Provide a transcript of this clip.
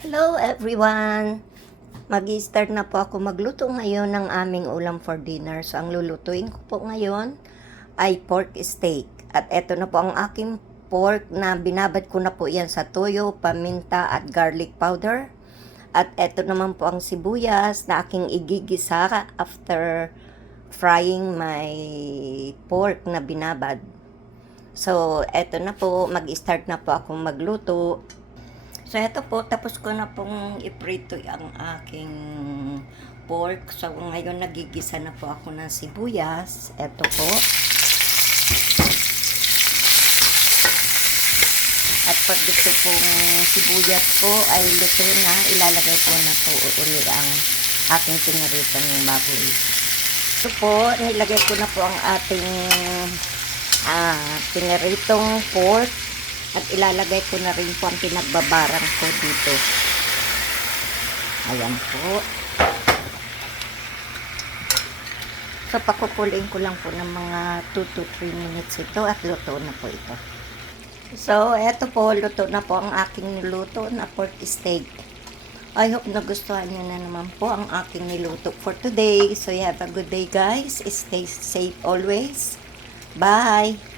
Hello everyone! Mag-i-start na po ako magluto ngayon ng aming ulam for dinner. So ang lulutuin ko po ngayon ay pork steak. At eto na po ang aking pork na binabad ko na po yan sa toyo, paminta at garlic powder. At eto naman po ang sibuyas na aking igigisa after frying my pork na binabad. So eto na po, mag-start na po akong magluto. So, ito po, tapos ko na pong iprito ang aking pork. So, ngayon nagigisa na po ako ng sibuyas. Ito po. At pag ito pong sibuyas ko ay luto na, ilalagay ko na po uli ang aking piniritong baboy. Ito po, nilagay ko na po ang ating piniritong pork. At ilalagay ko na rin po ang pinagbabarang ko dito. Ayan po. So, pakukuloyin ko lang po ng mga 2 to 3 minutes ito at luto na po ito. So, eto po, luto na po ang aking niluto na pork steak. I hope nagustuhan nyo na naman po ang aking niluto for today. So, you have a good day guys. Stay safe always. Bye!